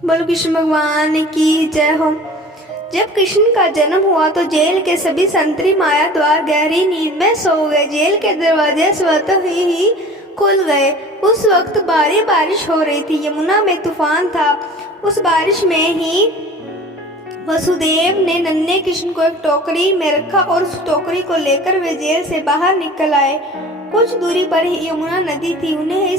बोलो कृष्ण भगवान की जय हो। जब कृष्ण का जन्म हुआ तो जेल के सभी संतरी माया द्वार गहरी नींद में सो गए। जेल के दरवाजे स्वतः ही खुल गए। उस वक्त भारी बारिश हो रही थी। यमुना में तूफान था। उस बारिश में ही वसुदेव ने नन्हे कृष्ण को एक टोकरी में रखा और उस टोकरी को लेकर वे जेल से बाहर निकल आए। कुछ दूरी पर ही यमुना नदी थी। उन्हें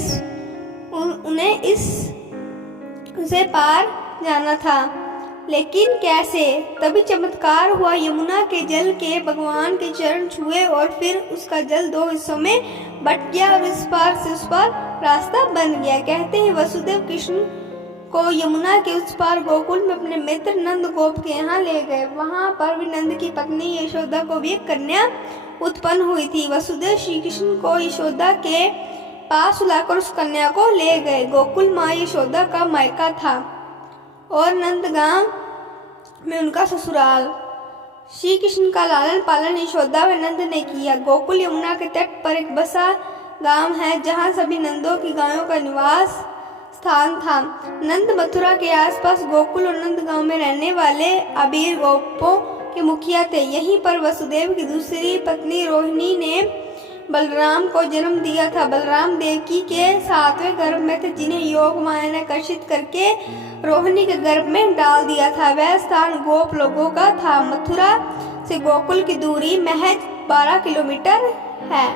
उसे पार जाना था, लेकिन कैसे? तभी चमत्कार हुआ। यमुना के जल के भगवान के चरण छुए और फिर उसका जल दो हिस्सों में बट गया और इस पार से उस पार रास्ता बन गया। कहते हैं वसुदेव कृष्ण को यमुना के उस पार गोकुल में अपने मित्र नंद गोप के यहाँ ले गए। वहां पर भी नंद की पत्नी यशोदा को भी एक कन्या उत्पन्न हुई थी। वसुदेव श्री कृष्ण को यशोदा के पास लाकर उस कन्या को ले गए। गोकुल माँ यशोदा का मायका था और नंदगांव में उनका ससुराल। श्री कृष्ण का लालन पालन यशोदा व नंद ने किया। गोकुल यमुना के तट पर एक बसा गांव है जहां सभी नंदों की गायों का निवास स्थान था। नंद मथुरा के आसपास गोकुल और नंद गांव में रहने वाले अबीर गोपों के मुखिया थे। यहीं पर वसुदेव की दूसरी पत्नी रोहिणी ने बलराम को जन्म दिया था। बलराम देवकी के 7वें गर्भ में थे, जिन्हें योग माया ने आकर्षित करके रोहिणी के गर्भ में डाल दिया था। वह स्थान गोप लोगों का था। मथुरा से गोकुल की दूरी महज 12 किलोमीटर है।